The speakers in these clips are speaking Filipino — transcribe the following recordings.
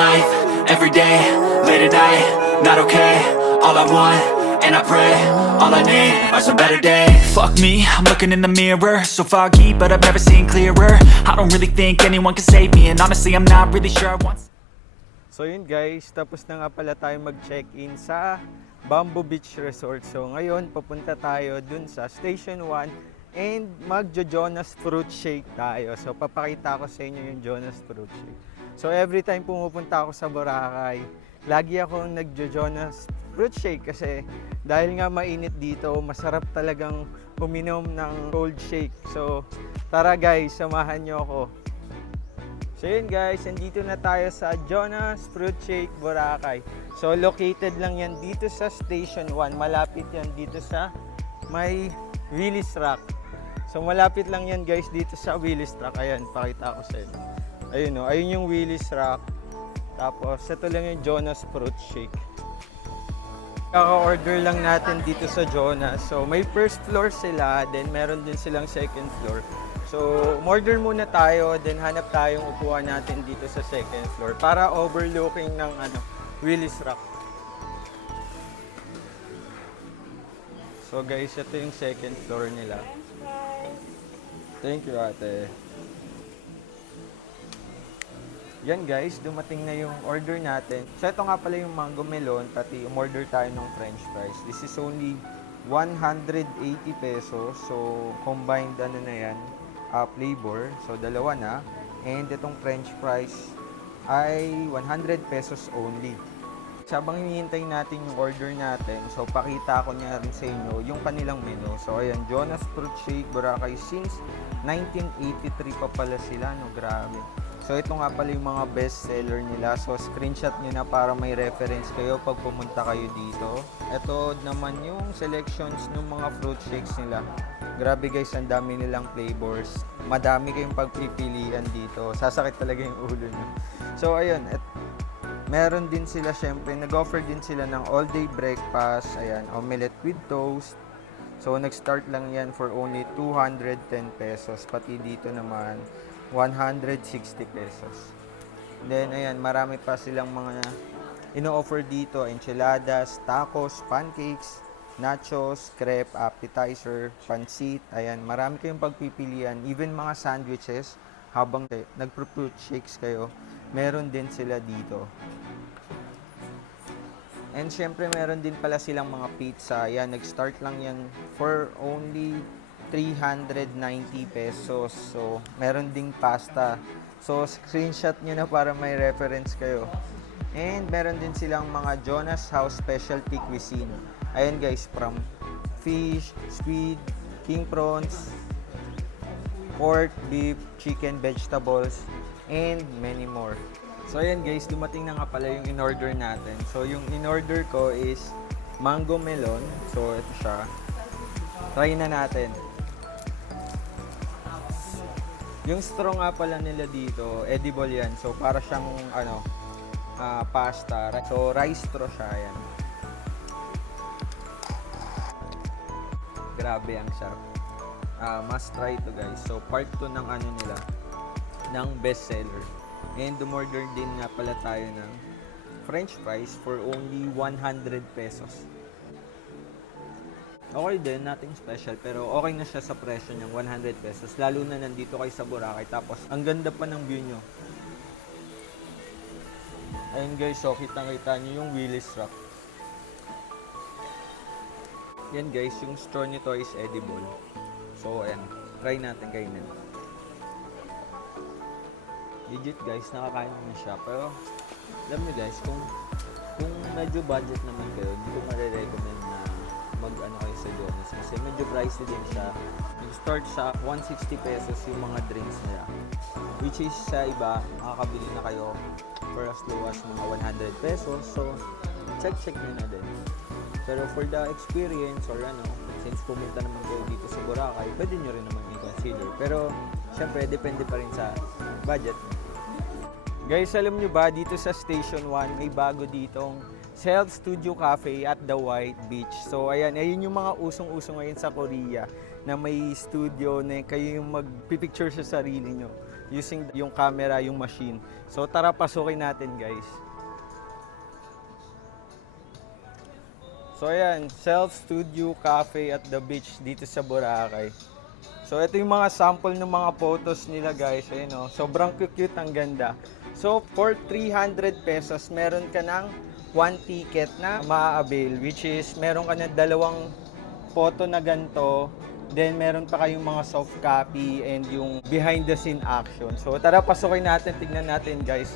life, every day, late at night, not okay. All I want, and I pray, all I need are some better days. Fuck me, I'm looking in the mirror, so foggy, but I've never seen clearer. I don't really think anyone can save me, and honestly I'm not really sure I want. So yun guys, tapos na nga pala tayo mag-check-in sa Bamboo Beach Resort. So ngayon, papunta tayo dun sa Station 1 and magjo-Jonas Fruit Shake tayo. So papakita ko sa inyo yung Jonas Fruit Shake. So every time pumupunta ako sa Boracay, lagi akong nagjo-Jonas Fruit Shake kasi dahil nga mainit dito, masarap talagang uminom ng cold shake. So tara guys, samahan nyo ako. So yun guys, nandito na tayo sa Jonas Fruit Shake Boracay. So located lang yan dito sa Station 1. Malapit yan dito sa may Willis Rock. So malapit lang yan guys dito sa Willis Rock. Ayan, pakita ko sa inyo. Ayun o, ayun yung Willis Rock. Tapos ito lang yung Jonas Fruit Shake. Kaka-order lang natin dito sa Jonas. So may first floor sila, then meron din silang second floor. So, order muna tayo, then hanap tayong upuan natin dito sa second floor para overlooking ng Willis Rock. So guys, ito yung second floor nila. Thank you ate. Yan guys, dumating na yung order natin. So ito nga pala yung mango melon, pati umorder tayo ng french fries. This is only 180 pesos. So combined na yan. Flavor, so dalawa na, and itong french fries ay 100 pesos only. Sabang hinihintay natin yung order natin, so pakita ko niya rin sa inyo yung kanilang menu. So ayan, Jonas Fruit Shake Boracay since 1983 pa pala sila, no, grabe. So ito nga pala yung mga best seller nila, so screenshot nyo na para may reference kayo pag pumunta kayo dito. Ito naman yung selections ng mga fruit shakes nila. Grabe guys, ang dami nilang flavors. Madami kayong pagpipilian dito. Sasakit talaga yung ulo nyo. So ayun, meron din sila syempre, nag-offer din sila ng all-day breakfast. Ayan, omelette with toast. So nag-start lang yan for only 210 pesos. Pati dito naman, 160 pesos. Then ayan, marami pa silang mga ino-offer dito. Enchiladas, tacos, pancakes, nachos, crepe, appetizer, pancit. Ayan, marami kayong pagpipilian. Even mga sandwiches, habang nagpro-fruit shakes kayo, meron din sila dito. And syempre, meron din pala silang mga pizza. Ayan, nag-start lang yan for only 390 pesos. So, meron ding pasta. So, screenshot nyo na para may reference kayo. And meron din silang mga Jonas House Specialty Cuisine. Ayan guys, from fish, squid, king prawns, pork, beef, chicken, vegetables, and many more. So ayan guys, dumating na nga pala yung in-order natin. So yung in-order ko is mango melon. So ito siya. Try na natin. Yung straw nga pala nila dito, edible yan. So para siyang pasta. So rice straw siya, yan. Grabe ang sarap. Must try ito guys. So part 2 ng nila, ng best seller. And umorder din nga pala tayo ng french fries for only 100 pesos. Okay din, nothing special, pero okay na siya sa presyo niyang 100 pesos. Lalo na nandito kayo sa Boracay. Tapos ang ganda pa ng view nyo. Ayun guys, so kitang-kita nyo yung Willis Rock. Yan guys, yung straw nito is edible. So ayan, try natin kainin. Legit guys, nakakain naman siya. Pero alam nyo guys, kung medyo budget naman kayo, hindi ko marirecommend na kayo sa Jonas kasi medyo pricey din siya. Nag-start sa 160 pesos yung mga drinks nila. Which is sa iba, makakabili na kayo for as low as mga 100 pesos. So, check nyo na din. Pero for the experience or since pumunta naman kayo dito sa Boracay, pwede nyo rin naman i-consider. Pero, syempre, depende pa rin sa budget. Guys, alam nyo ba, dito sa Station 1, may bago ditong Self Studio Cafe at the White Beach. So, ayun yung mga usong-usong ngayon sa Korea na may studio na kayo yung magpipicture sa sarili nyo. using yung camera, yung machine. So tara, pasukin natin guys. So ayan, self-studio cafe at the beach dito sa Boracay. So ito yung mga sample ng mga photos nila guys. Ayan o, sobrang cute, ang ganda. So for 300 pesos, meron ka ng 1 ticket na ma-avail, which is meron ka na 2 photo na ganito. Then meron pa kayong mga soft copy and yung behind the scene action. So tara, pasukin natin, tignan natin guys.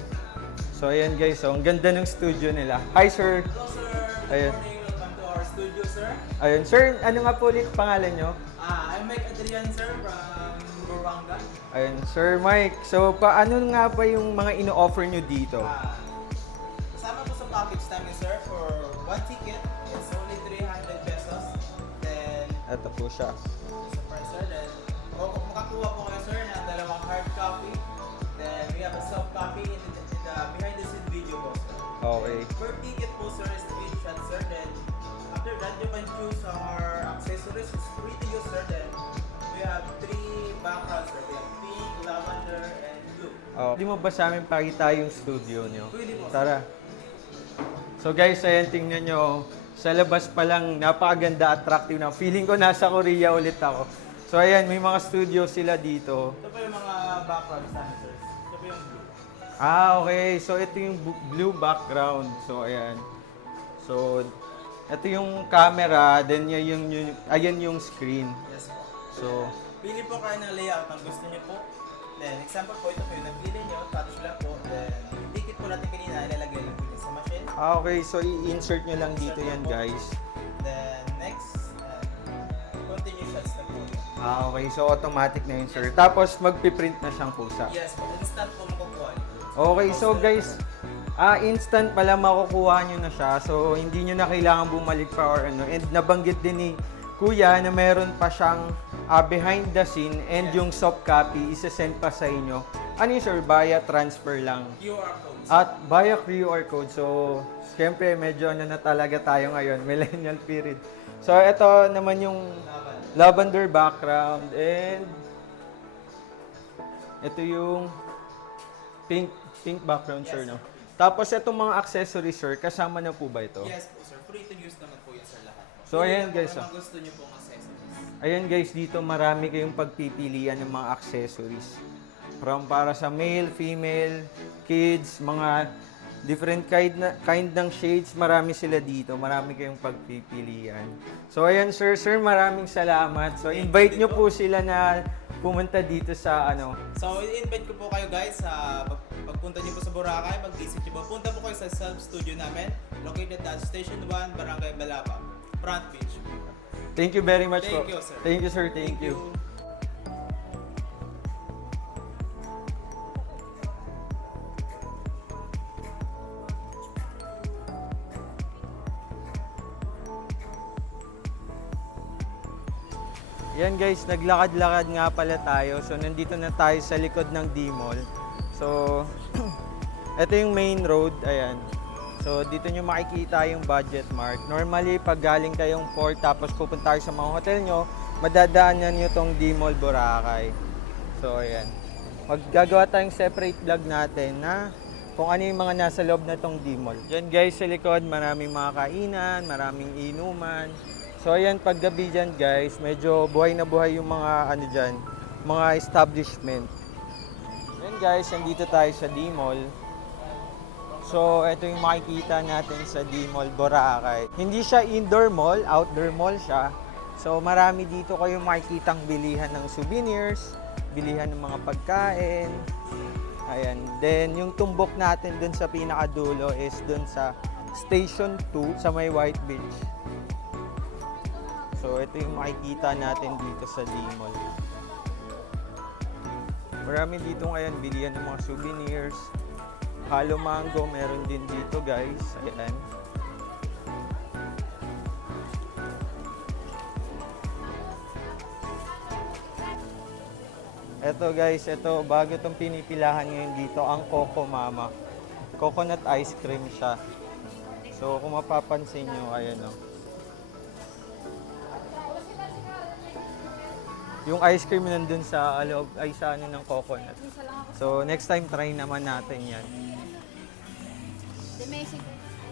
So ayan guys, so ang ganda ng studio nila. Hi sir! Hello sir, Ayun. good morning, welcome to our studio sir. Ayun, sir, ano nga po ulit pangalan nyo? I'm Mike Adrian sir from Buruanga. Ayun, Sir Mike. So, paano nga ba yung mga ino-offer nyo dito? Kasama po sa package namin sir for 1 ticket, it's only 300 pesos. Then, Ito po siya. sa price sir, then makakuha po kayo sir ng 2 hard copy. Then, we have a soft copy in the behind the scene video po sir. Okay. Then, per ticket po sir is 3 shots sir. Then, after that you can choose our accessories. It's free to use sir. Then, we have 3 backgrounds sir. We have pink, lavender, and blue. Oh, di mo ba sa amin pakita yung studio nyo? Pwede po. Tara. So guys, ayan, tingnan nyo. Sa labas pa lang, napakaganda, attractive na. Feeling ko nasa Korea ulit ako. So ayan, may mga studio sila dito. Ito po yung mga backgrounds namin sir. Ito po yung blue. Ah, okay. So ito yung blue background. So ayan. So, ito yung camera, then ayan yung screen. Yes po. So, Pili po kayo ng layout ang gusto niyo po. Then, example po, ito po yung napili niyo, touch lang po. Then, yung ticket po natin kanina, ilalagay lang po sa machine. okay. So, i-insert nyo lang dito yan, guys. Then, next, continue shots na po. Okay. So, automatic na yun, sir. Tapos, magpiprint na siyang pusa. Yes po, instant po makukuha niyo. Okay. So, guys, instant pala makukuha nyo na siya. So, hindi nyo na kailangan bumalik pa or ano. And nabanggit din ni Kuya na meron pa siyang behind the scene and yung soft copy isa-send pa sa inyo. Ano yun, sir? Via transfer lang. QR codes. At via QR code. So, siyempre, medyo ano na talaga tayo ngayon, millennial period. So, ito naman yung lavender background and ito yung pink background, sir, no? Tapos, itong mga accessories, sir, kasama na po ba ito? Yes po sir, free to use naman po yan sa lahat. So, ayan, guys, Kung gusto niyo pong accessories. Ayan guys, dito marami kayong pagpipilian ng mga accessories. From para sa male, female, kids, mga different kind ng shades, marami sila dito. Marami kayong pagpipilian. So ayan sir, maraming salamat. So invite nyo po sila na pumunta dito sa ano. So, i-invite ko po kayo guys sa pagpunta niyo po sa Boracay, mag-visit niyo po. Punta po kayo sa self-studio namin, located at Station 1, Barangay Balapa, Front Beach. Thank you very much po. Thank you, sir. Thank you, sir. Thank you. Yan guys, naglakad-lakad nga pala tayo. So, nandito na tayo sa likod ng D-Mall. So, ito yung main road. Ayan. So, dito nyo makikita yung budget mark. Normally, pag galing kayong port tapos pupunta kayo sa mga hotel nyo, madadaanan nyo tong D-Mall Boracay. So, ayan. Maggagawa tayong separate vlog natin na kung ano yung mga nasa loob na tong D-Mall. Diyan guys, sa likod, maraming mga kainan, maraming inuman. So, ayan, paggabi dyan guys, medyo buhay na buhay yung mga ano dyan, mga establishment. Ayan guys, nandito tayo sa D-Mall. So, ito yung makikita natin sa D-Mall Boracay. Hindi siya indoor mall, outdoor mall siya. So, marami dito kayong makikitang bilihan ng souvenirs, bilihan ng mga pagkain. Ayan. Then, yung tumbok natin dun sa pinakadulo is dun sa Station 2 sa may White Beach. So, ito yung makikita natin dito sa D-Mall. Marami dito ngayon bilihan ng mga souvenirs. Halo mango, meron din dito guys. Ayan. Ito guys, ito bago itong pinipilahan ngayon dito, ang Coco Mama. Coconut ice cream siya. So kung mapapansin nyo, ayan o. Yung ice cream nandun sa loob, ay sa ano ng coconut. So, next time try naman natin yan.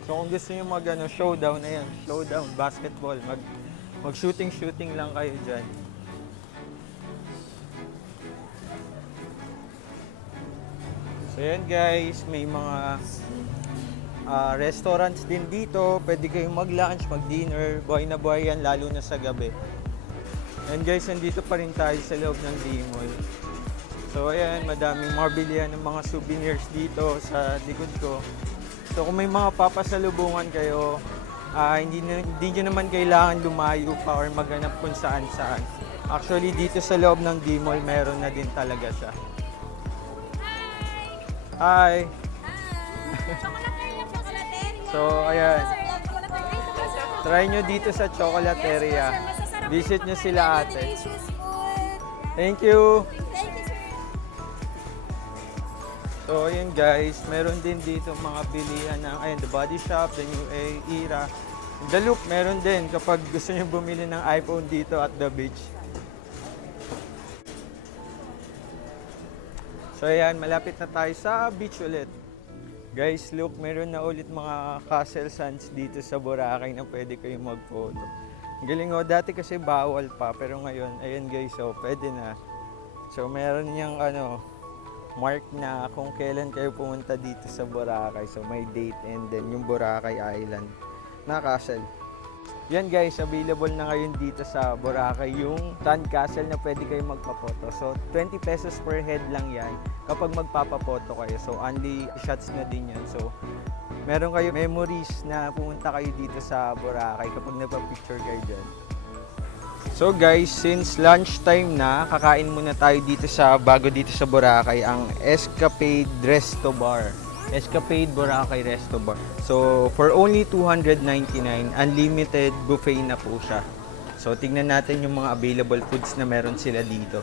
So, kung gusto nyo mag showdown, ayan, showdown, basketball, mag-shooting lang kayo dyan. So, yan guys, may mga restaurants din dito. Pwede kayong mag-lunch, mag-dinner. Buhay na buhay yan, lalo na sa gabi. And guys, nandito pa rin tayo sa loob ng D-Mall. So, ayan, madaming mabilihan ng mga souvenirs dito sa likod ko. So, kung may mga papasalubungan kayo, hindi nyo naman kailangan lumayo pa or maghanap kung saan-saan. Actually, dito sa loob ng D-Mall, meron na din talaga siya. Hi! So, ayan. Try nyo dito sa Chocolateria. Visit nyo sila ate. Thank you! So, ayan guys, meron din dito mga bilihan ng, ayan, The Body Shop, The New Era. The Loop, meron din kapag gusto nyo bumili ng iPhone dito at the beach. So, ayan, malapit na tayo sa beach ulit. Guys, look, meron na ulit mga castle sands dito sa Boracay na pwede kayong mag-photo. Ang galing o, dati kasi bawal pa, pero ngayon, ayan guys, so pwede na. So, meron niyang mark na kung kailan kayo pumunta dito sa Boracay. So, may date and then yung Boracay Island na castle. Yan guys, available na ngayon dito sa Boracay yung Sand Castle na pwede kayong magpapoto. So, 20 pesos per head lang yan kapag magpapapoto kayo. So, only shots na din yan. So, meron kayo memories na pumunta kayo dito sa Boracay kapag nagpa-picture kayo dyan. So guys, since lunchtime na, kakain muna tayo dito bago dito sa Boracay, ang Escapade Resto Bar. Escapade Boracay Resto Bar. So, for only 299, unlimited buffet na po siya. So, tignan natin yung mga available foods na meron sila dito.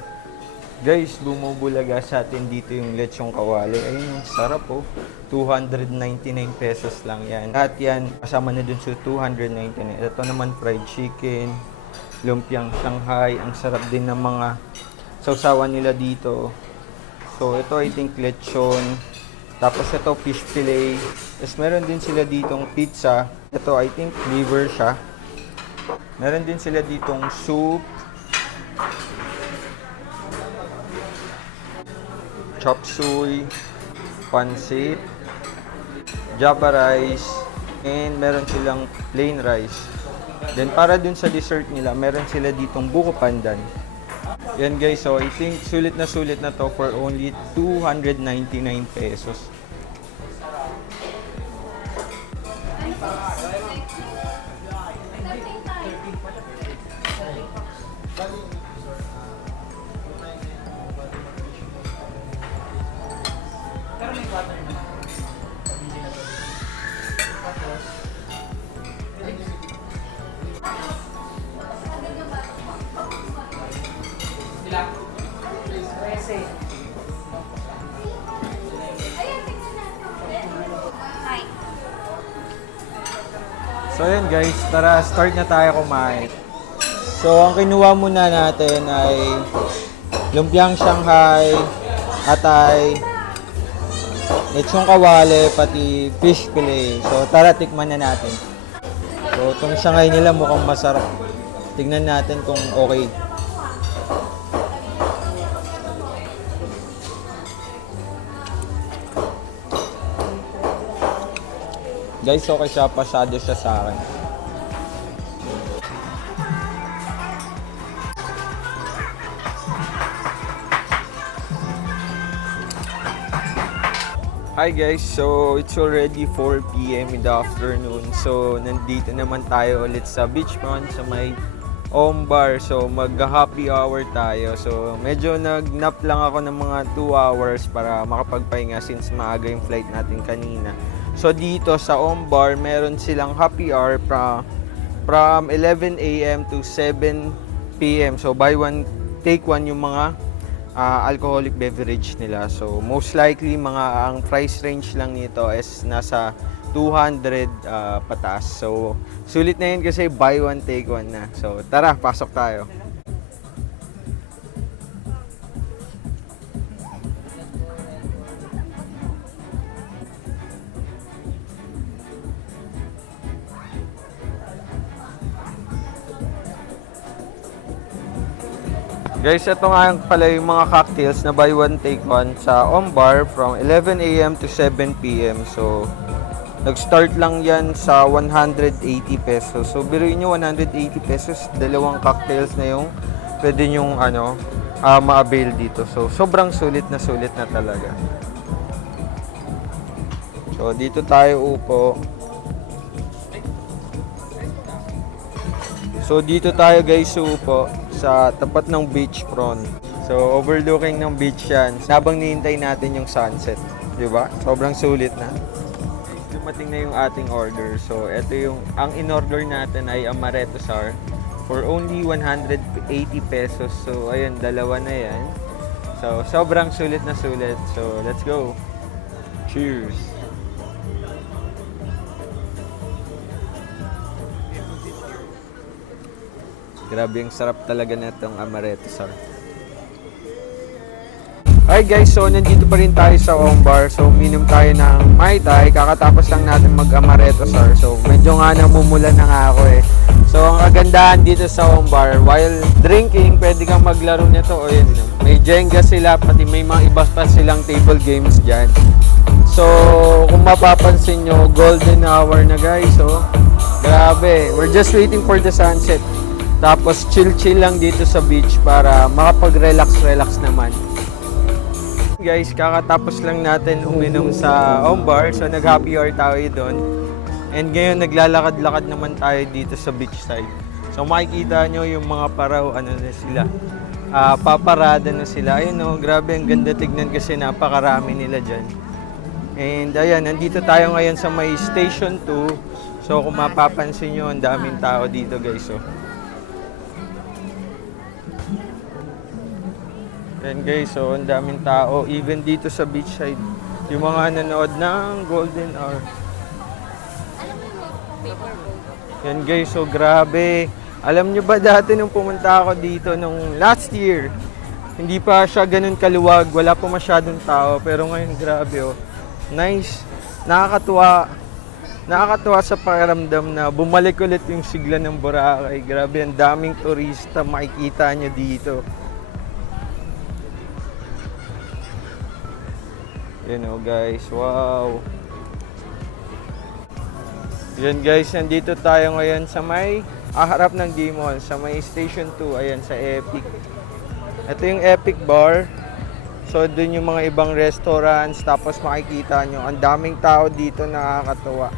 Guys, bumubulaga sa atin dito yung lechong kawali. Ayun, sarap po. 299 pesos lang yan. At yan, kasama na dun sa 299. Ito naman fried chicken, lumpiang Shanghai. Ang sarap din ng mga sausawan nila dito. So, ito I think lechon. Tapos ito fish fillet. Tapos meron din sila ditong pizza. Ito I think liver siya. Meron din sila ditong soup. Chop suey. Pansit. Java rice. And meron silang plain rice. Then para dun sa dessert nila, meron sila ditong buko pandan. Yan guys, so I think sulit na to for only 299 pesos. So yun guys, tara start na tayo kumain. So ang kinuha muna natin ay lumpiang Shanghai, atay, lechong kawali, pati fish fillet. So tara tikman na natin. So itong Shanghai nila mukhang masarap. Tignan natin kung okay. Guys, okay siya, pasado siya sa akin. Hi guys, so it's already 4 PM in the afternoon. So nandito naman tayo ulit sa beachfront sa may Ombar. So mag-happy hour tayo. So medyo nag-nap lang ako ng mga 2 hours para makapagpahinga since maaga yung flight natin kanina. So dito sa Ombar, meron silang happy hour from 11 AM to 7 PM. So buy one, take one yung mga alcoholic beverage nila. So most likely ang price range lang nito is nasa 200 pataas. So sulit na yun kasi buy one, take one na. So tara, pasok tayo. Guys, ito nga pala yung mga cocktails na buy one take one sa Ombar from 11 a.m. to 7 p.m. So, nag-start lang yan sa 180 pesos. So, biruin nyo 180 pesos, dalawang cocktails na yung pwede nyong ma-avail dito. So, sobrang sulit na talaga. So, dito tayo upo. So, dito tayo guys upo sa tapat ng beach front. So, overlooking ng beach yan. Habang nihintay natin yung sunset. Diba? Sobrang sulit na. Dumating na yung ating order. So, ito yung, ang in-order natin ay amaretto sour for only 180 pesos. So, ayun, dalawa na yan. So, sobrang sulit na sulit. So, let's go. Cheers! Grabe, yung sarap talaga na itong amaretto sour. Alright guys, so nandito pa rin tayo sa Ombar. So uminom tayo ng Mai Tai. Kakatapos lang natin mag-amaretto sour. So medyo nga namumulan na nga ako eh. So ang kagandahan dito sa Ombar, while drinking, pwede kang maglaro nito. O yun, may Jenga sila, pati may mga iba pa silang table games dyan. So kung mapapansin nyo, golden hour na guys. So grabe, we're just waiting for the sunset. Tapos chill-chill lang dito sa beach para makapag-relax naman. Guys, kakatapos lang natin uminom sa Ombar. So nag-happy hour tayo doon. And ngayon naglalakad-lakad naman tayo dito sa beach side. So makikita nyo yung mga paraw, ano na sila. Paparada na sila. Ayun o, grabe, ang ganda tignan kasi napakarami nila dyan. And ayan, nandito tayo ngayon sa may Station 2. So kung mapapansin nyo, ang daming tao dito guys. So, and guys, so ang daming tao even dito sa beach side. Yung mga nanood ng golden hour. Yan guys, so grabe. Alam nyo ba dati nung pumunta ako dito nung last year, hindi pa siya ganun kaluwag, wala pa masyadong tao. Pero ngayon grabe oh. Nice. Nakakatuwa sa pakiramdam na bumalik ulit yung sigla ng Boracay. Grabe, ang daming turista makikita nyo dito. Yan o guys, wow. Yan guys, nandito tayo ngayon sa may harap ng D-Mall, sa may Station 2, ayan sa Epic. Ito yung Epic Bar. So doon yung mga ibang restaurants, tapos makikita nyo, ang daming tao dito, nakakatuwa.